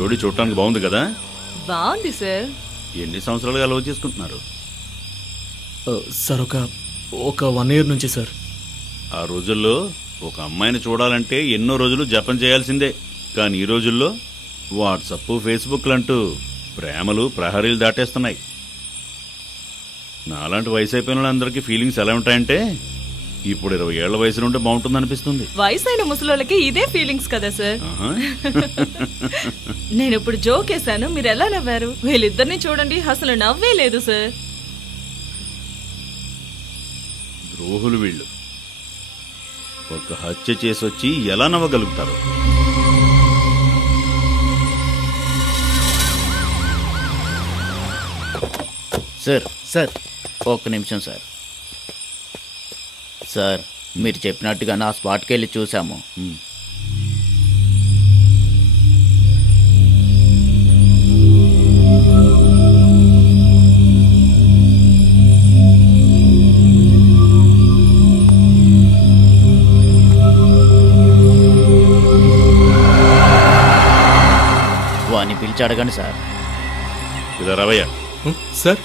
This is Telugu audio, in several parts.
జోడీ చూడటానికి బాగుంది కదా? బాగుంది సార్. ఎన్ని సంవత్సరాలుగా లవ్ చేసుకుంటున్నారు? సార్ ఒక 1 year నుంచి సార్. ఆ రోజుల్లో ఒక అమ్మాయిని చూడాలంటే ఎన్నో రోజులు జపం చేయాల్సిందే. కానీ ఈ రోజుల్లో వాట్సప్, ఫేస్బుక్లంటూ ప్రేమలు ప్రహరీలు దాటేస్తున్నాయి. నాలాంటి వయసు అయిపోయిన వాళ్ళందరికీ ఫీలింగ్స్ ఎలా ఉంటాయంటే ఇప్పుడు 20 ఏళ్ల వయసు నుండి బాగుంటుంది అనిపిస్తుంది. వయసైన ముసలోళ్ళకి ఇదే ఫీలింగ్స్ కదా సార్. నేను ఇప్పుడు జోక్ వేసాను, మీరు ఎలా నవ్వారు? వీళ్ళిద్దరిని చూడండి, అసలు నవ్వే లేదు సార్. ద్రోహులు వీళ్ళు. ఒక హత్య చేసి వచ్చి ఎలా నవ్వగలుగుతారు? సార్ సార్ ఒక్క నిమిషం సార్. సార్ మీరు చెప్పినట్టుగా నా స్పాట్కి వెళ్ళి చూసాము. వాణ్ణి పిలిచి అడగండి సార్. ఇలా రవయ్య. సార్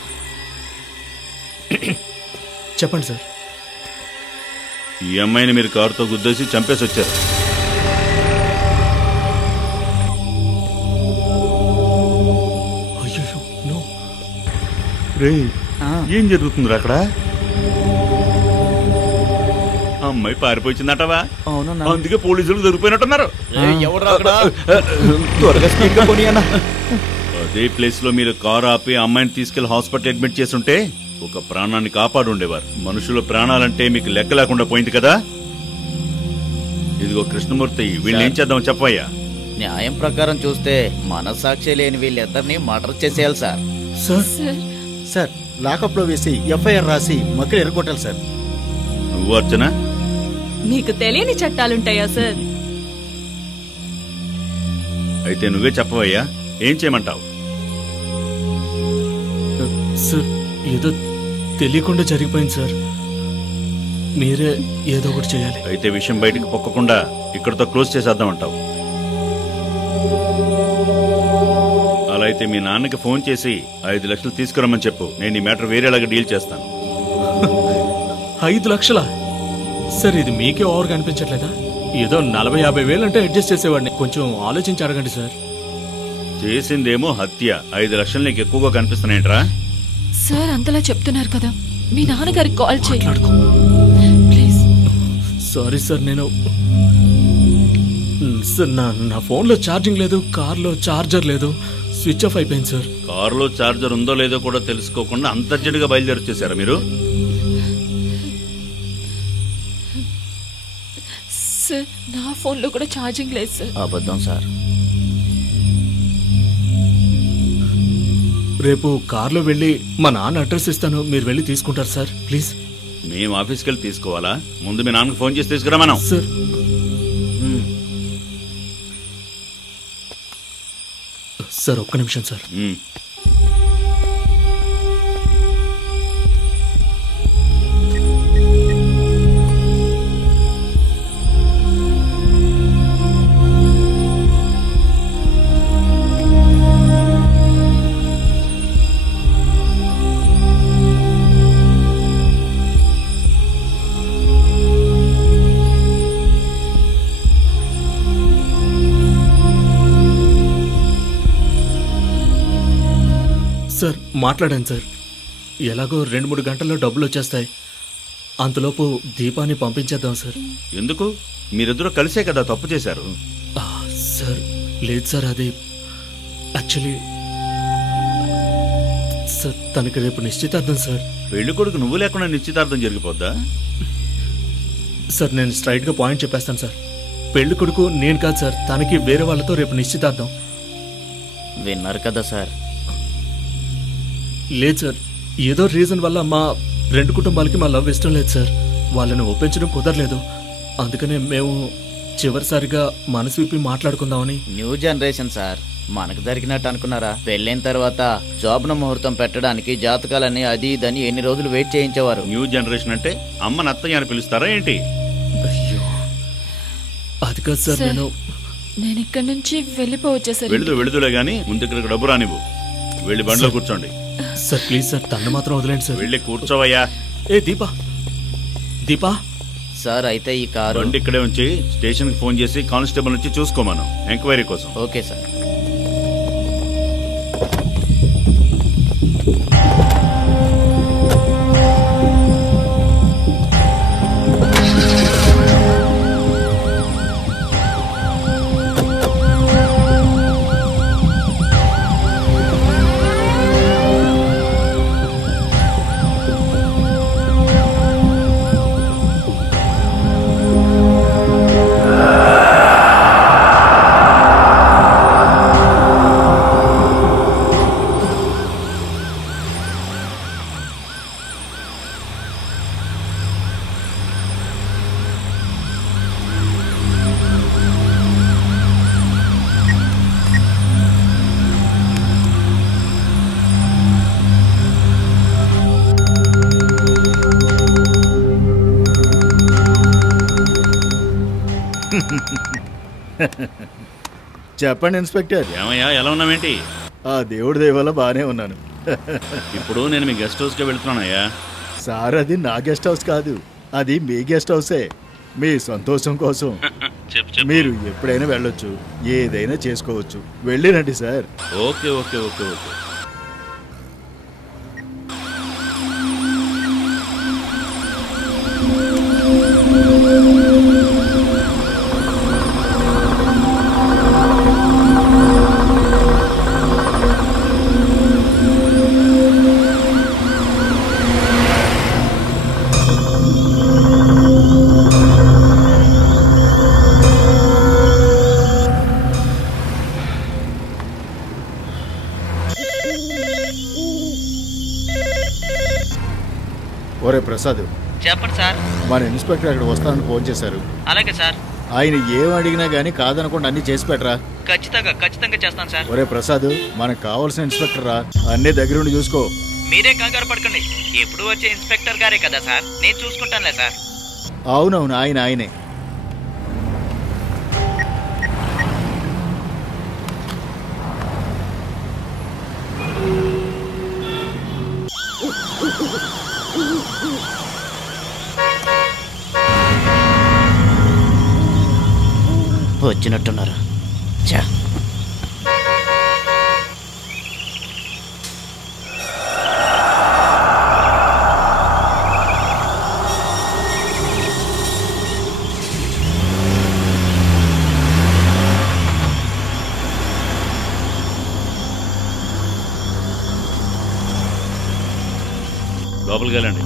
చెప్పండి సార్. ఈ అమ్మాయిని మీరు కారుతో గుద్దేసి చంపేసి వచ్చారు. ఏం జరుగుతుంది అక్కడ? అమ్మాయి పారిపోయిందటవా? అందుకే పోలీసులు దొరికిపోయినట్టున్నారు. అదే ప్లేస్ లో మీరు కారు ఆపి అమ్మాయిని తీసుకెళ్లి హాస్పిటల్ అడ్మిట్ చేసుంటే ఒక ప్రాణాన్ని కాపాడు ఉండేవారు. మనుషుల ప్రాణాలంటే మీకు లెక్క లేకుండా పోయింది కదా. ఇదిగో కృష్ణమూర్తి, వీళ్ళు ఏం చేద్దాం చెప్పయ్యా? న్యాయం ప్రకారం చూస్తే మనస్సాక్షి లేని వీళ్ళిద్దరిని మర్డర్ చేసేయాలి సార్. సార్ లాకప్ లో వేసి ఎఫ్ఐఆర్ రాసి మక్కలు ఎరగొట్టాలి సార్. నువ్వు అర్చన? మీకు తెలియని చట్టాలుంటాయా సార్? అయితే నువ్వే చెప్పవయ్యా, ఏం చేయమంటావు? సార్ ఏదో తెలియకుండా జరిగిపోయింది సార్, మీరే ఏదో ఒకటి చేయాలి. అయితే విషయం బయటకు పొక్కకుండా ఇక్కడతో క్లోజ్ చేసేద్దామంటావు? అలా అయితే మీ నాన్నకి ఫోన్ చేసి 5 లక్షలు తీసుకురమ్మని చెప్పు. నేను ఈ మ్యాటర్ వేరేలాగా డీల్ చేస్తాను. 5 లక్షలా? సార్ ఇది మీకే ఓవర్గా అనిపించట్లేదా? ఏదో 40-50 వేలు అంటే అడ్జస్ట్ చేసేవాడిని. కొంచెం ఆలోచించి అడగండి సార్. చేసిందేమో హత్య, 5 లక్షలు నీకు ఎక్కువగా కనిపిస్తున్నాయంట్రా? సార్ అంతలా చెప్తున్నారు కదా, మీ నాన్నగారికి కాల్ చేయండి ప్లీజ్. సారీ సార్, నేను సార్ నా ఫోన్లో ఛార్జింగ్ లేదు, కార్లో ఛార్జర్ లేదు, స్విచ్ ఆఫ్ అయిపోయింది సార్. కారులో ఛార్జర్ ఉందో లేదో కూడా తెలుసుకోకుండా అంతర్జెంటుగా బయలుదేరి వచ్చేసారా మీరు? సార్ నా ఫోన్లో కూడా ఛార్జింగ్ లేదు సార్. అబద్ధం సార్. రేపు కార్లో వెళ్ళి మా నాన్న అడ్రస్ ఇస్తాను, మీరు వెళ్ళి తీసుకుంటారు సార్ ప్లీజ్. మేము ఆఫీస్కి వెళ్ళి తీసుకోవాలా? ముందు మీ నాన్నకు ఫోన్ చేసి తీసుకురా మనం. సార్ సార్ ఒక్క నిమిషం సార్. సార్ మాట్లాడాను సార్, ఎలాగో 2-3 గంటల్లో డబ్బులు వచ్చేస్తాయి. అంతలోపు దీపాన్ని పంపించేద్దాం సార్. ఎందుకు? మీరిద్దరూ కలిసే కదా తప్పు చేశారు. సార్ లేదు సార్, అది యాక్చువల్లీ సార్ తనకి రేపు నిశ్చితార్థం సార్. పెళ్లి కొడుకు నువ్వు లేకుండా నిశ్చితార్థం జరిగిపోద్దా? సార్ నేను స్ట్రైట్ గా పాయింట్ చెప్పేస్తాను సార్. పెళ్లి కొడుకు నేను కాదు సార్, తనకి వేరే వాళ్ళతో రేపు నిశ్చితార్థం. విన్నారు కదా సార్. లేదు సార్, ఏదో రీజన్ వల్ల మా 2 కుటుంబాలకి మా లవ్ ఇష్టం లేదు సార్. వాళ్ళని ఒప్పించడం కుదరలేదు. అందుకనే మేము చివరిసారిగా మనసు విప్పి మాట్లాడుకుందామని. న్యూ జనరేషన్ సార్, మనకు జరిగినట్టు అనుకున్నారా? పెళ్ళైన తర్వాత జాబ్న ముహూర్తం పెట్టడానికి జాతకాలని అది ఇదని ఎన్ని రోజులు వెయిట్ చేయించేవారు. న్యూ జనరేషన్ అంటే అమ్మని అత్తయ్య అని పిలుస్తారా ఏంటి? అయ్యో అది కాదు సార్. నేను నేను ఇక్కడి నుంచి వెళ్ళిపోవచ్చా సార్? వెళుదులే గాని ముందు ఇక్కడికి డబ్బు రానివ్వు. వెళ్ళి బండిలో కూర్చోండి. సార్ ప్లీజ్ సార్, తన్ను మాత్రం వదిలేండి సార్. వెళ్ళి కూర్చోవయ్యా. ఏ దీపా, దీపా. సార్ అయితే ఈ కారు బండి ఇక్కడే ఉంచి స్టేషన్ కి ఫోన్ చేసి కానిస్టేబుల్ నుంచి చూసుకోమను ఎంక్వైరీ కోసం. Okay sir. చెప్పండి ఇన్స్పెక్టర్. ఏమయ్యా, ఎలా ఉన్నావేంటి? ఆ దేవుడి దయ వల్ల బాగానే ఉన్నాను. ఇప్పుడు నేను మీ గెస్ట్ హౌస్ కి వెళ్తున్నానయ్యా. సార్ అది నా గెస్ట్ హౌస్ కాదు, అది మీ గెస్ట్ హౌసే. మీ సంతోషం కోసం మీరు ఎప్పుడైనా వెళ్ళొచ్చు, ఏదైనా చేసుకోవచ్చు. వెళ్ళిరండి sir. Okay okay okay okay. ఒరే ప్రసాద్, చెప్పండి సార్. మన ఇన్స్పెక్టర్ అక్కడ వస్తానని ఫోన్ చేశారు. అలాగే సార్. ఆయన ఏం అడిగినా గానీ కాదనకుండా అన్ని చేసి పెట్టరా. ఖచ్చితంగా చేస్తాను సార్. ఒరే ప్రసాద్, మనకు కావాల్సిన ఇన్స్పెక్టర్ రా, అన్ని దగ్గరుండి చూసుకో. మీరే కంగారు పడకండి, ఎప్పుడు వచ్చే ఇన్స్పెక్టర్ గారే కదా సార్, నేను చూసుకుంటానులే సార్. అవునవును, ఆయనే. వచ్చినట్టున్నారు. చా లోపలికి వెళ్ళండి.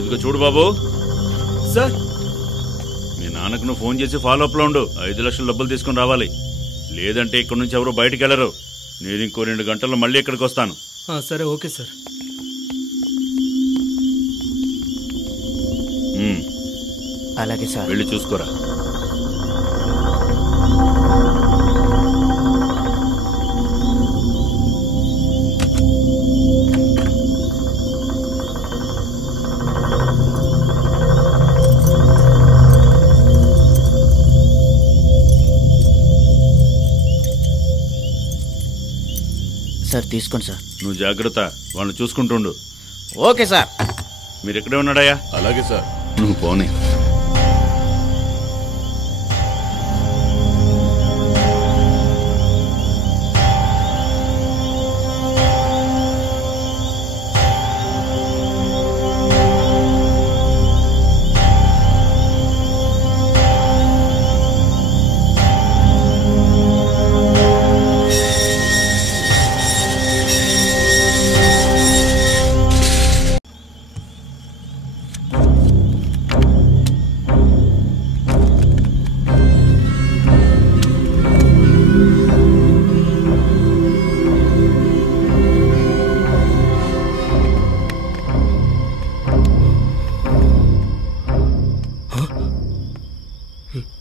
ఇదిగో చూడు బాబు. సార్ మీ నాన్నకు నువ్వు ఫోన్ చేసి ఫాలో అప్ లో ఉండు. 5 లక్షలు డబ్బులు తీసుకుని రావాలి, లేదంటే ఇక్కడ నుంచి ఎవరు బయటికి వెళ్ళరు. నేను ఇంకో 2 గంటల్లో మళ్ళీ ఇక్కడికి వస్తాను. సరే ఓకే సార్. అలాగే సార్. వెళ్ళి చూసుకోరా. సార్ తీసుకోండి సార్. నువ్వు జాగ్రత్త, వాళ్ళని చూసుకుంటుండు. Okay sir. మీరు ఎక్కడే ఉన్నాడయ్యా? అలాగే సార్. నువ్వు పోనీ.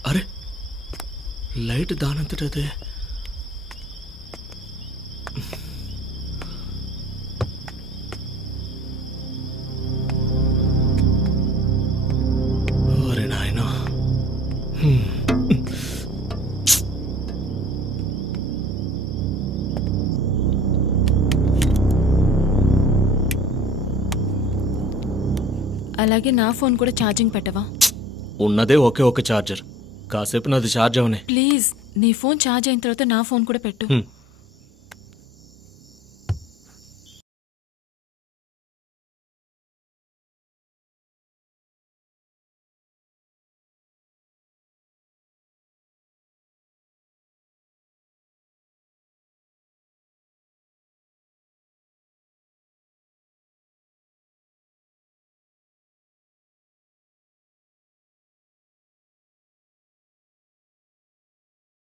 అరే లైట్ దానంతటదే. అలాగే నా ఫోన్ కూడా ఛార్జింగ్ పెట్టవా? ఉన్నదే ఒకే ఒక ఛార్జర్, కాసేపు నాది ఛార్జ్ అవనే. ప్లీజ్ నీ ఫోన్ ఛార్జ్ అయిన తర్వాత నా ఫోన్ కూడా పెట్టు.